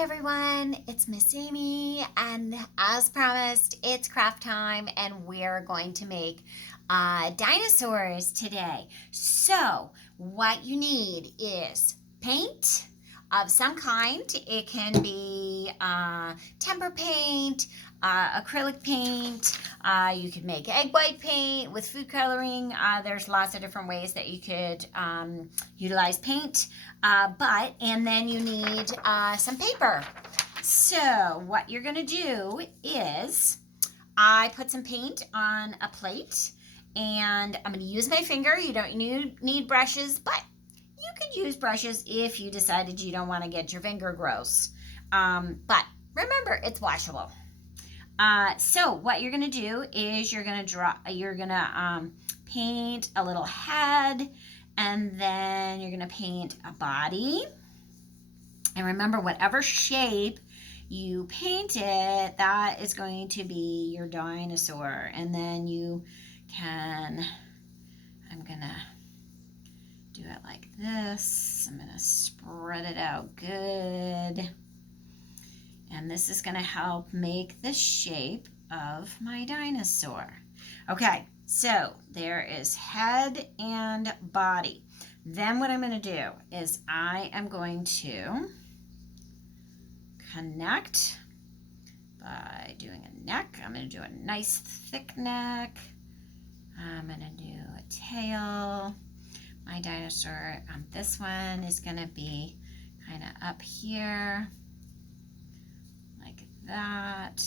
Hi everyone, it's Miss Amy, and as promised, it's craft time, and we're going to make dinosaurs today. So, what you need is paint of some kind. It can be temper paint, acrylic paint. You could make egg white paint with food coloring. There's lots of different ways that you could utilize paint. And then you need some paper. So what you're gonna do is, I put some paint on a plate, and I'm gonna use my finger. You don't need brushes, but you could use brushes if you decided you don't want to get your finger gross. But remember, it's washable. So what you're gonna do is you're gonna paint a little head, and then you're gonna paint a body. And remember, whatever shape you paint it, that is going to be your dinosaur. And then you can, I'm gonna do it like this. I'm gonna spread it out good. And this is gonna help make the shape of my dinosaur. Okay, so there is head and body. Then what I'm gonna do is I am going to connect by doing a neck. I'm gonna do a nice thick neck. I'm gonna do a tail. My dinosaur on this one is gonna be kind of up here, like that,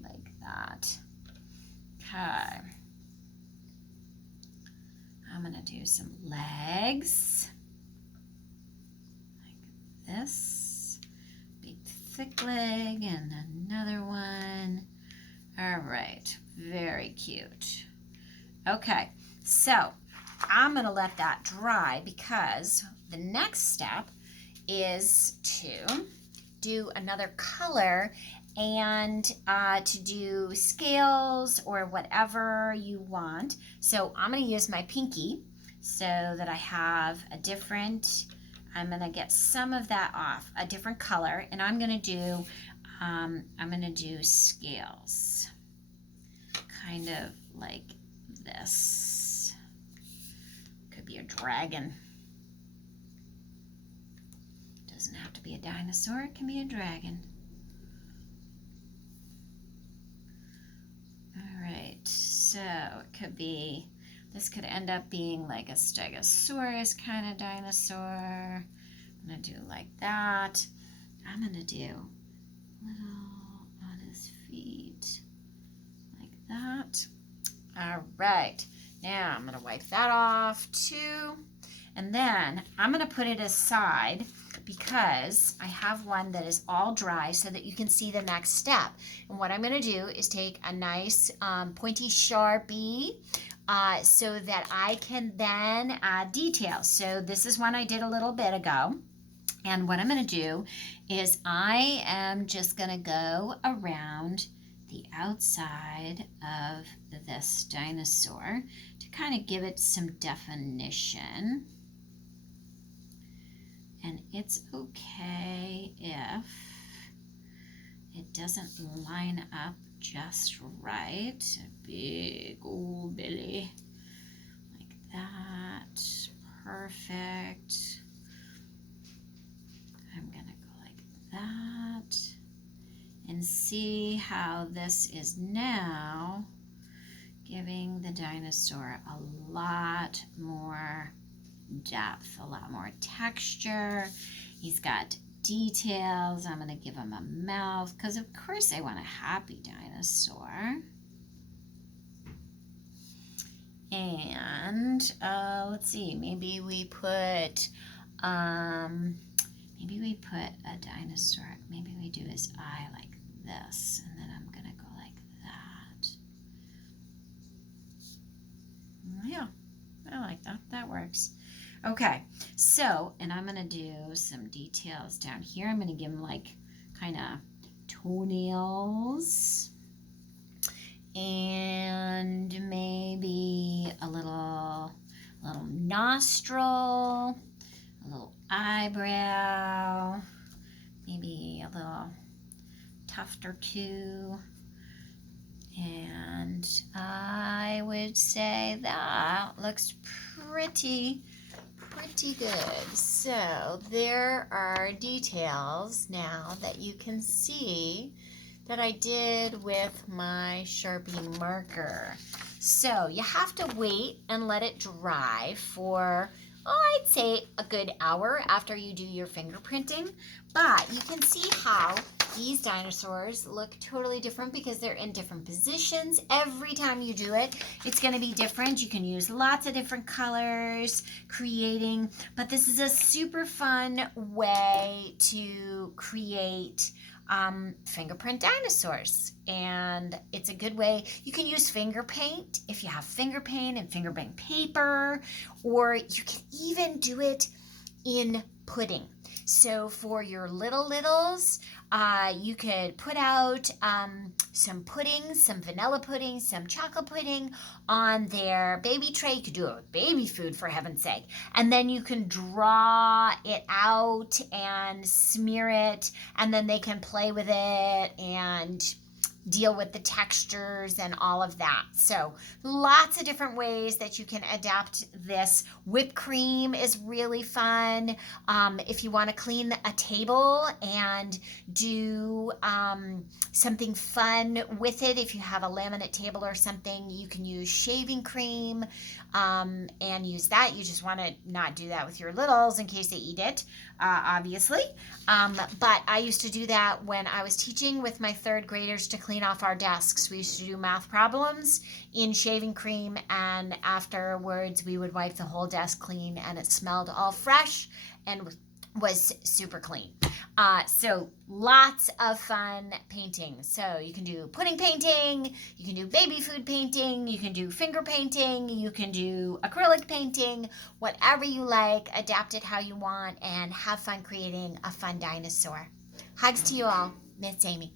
like that. Okay. I'm gonna do some legs, like this. Big thick leg and another one. All right, very cute. Okay, so I'm gonna let that dry, because the next step is to do another color and to do scales or whatever you want. So I'm going to use my pinky so that I have a different, I'm going to get some of that off, a different color, and I'm going to do scales, kind of like this. Could be a dragon. Doesn't have to be a dinosaur, it can be a dragon. Alright, so it could be, this could end up being like a stegosaurus kind of dinosaur. I'm gonna do like that. I'm gonna do little on his feet, like that. Alright, now I'm gonna wipe that off too. And then I'm gonna put it aside, because I have one that is all dry so that you can see the next step. And what I'm gonna do is take a nice pointy Sharpie so that I can then add details. So this is one I did a little bit ago. And what I'm gonna do is I am just gonna go around the outside of this dinosaur to kind of give it some definition. And it's okay if it doesn't line up just right. A big old Billy, like that. Perfect. I'm gonna go like that, and see how this is now giving the dinosaur a lot more depth, a lot more texture. He's got details. I'm gonna give him a mouth, because of course I want a happy dinosaur. And let's see, maybe we put a dinosaur, maybe we do his eye like this, and then I'm gonna go like that. Yeah, I like that. That works. Okay, so, and I'm gonna do some details down here. I'm gonna give him like kind of toenails, and maybe a little nostril, a little eyebrow, maybe a little after 2. And I would say that looks pretty good. So there are details now that you can see that I did with my Sharpie marker. So you have to wait and let it dry for, I'd say, a good hour after you do your fingerprinting. But you can see how these dinosaurs look totally different because they're in different positions. Every time you do it, it's going to be different. You can use lots of different colors, creating, but this is a super fun way to create fingerprint dinosaurs, and it's a good way. You can use finger paint if you have finger paint and finger paint paper, or you can even do it in pudding. So for your littles, you could put out some pudding, some vanilla pudding, some chocolate pudding on their baby tray. You could do it with baby food, for heaven's sake. And then you can draw it out and smear it, and then they can play with it and deal with the textures and all of that. So lots of different ways that you can adapt this. Whipped cream is really fun. If you want to clean a table and do something fun with it, if you have a laminate table or something, you can use shaving cream and use that. You just want to not do that with your littles in case they eat it, obviously. But I used to do that when I was teaching with my 3rd graders to clean off our desks. We used to do math problems in shaving cream, and afterwards we would wipe the whole desk clean, and it smelled all fresh and was super clean. So lots of fun painting. So you can do pudding painting, you can do baby food painting, you can do finger painting, you can do acrylic painting, whatever you like, adapt it how you want, and have fun creating a fun dinosaur. Hugs to you all, Miss Amy.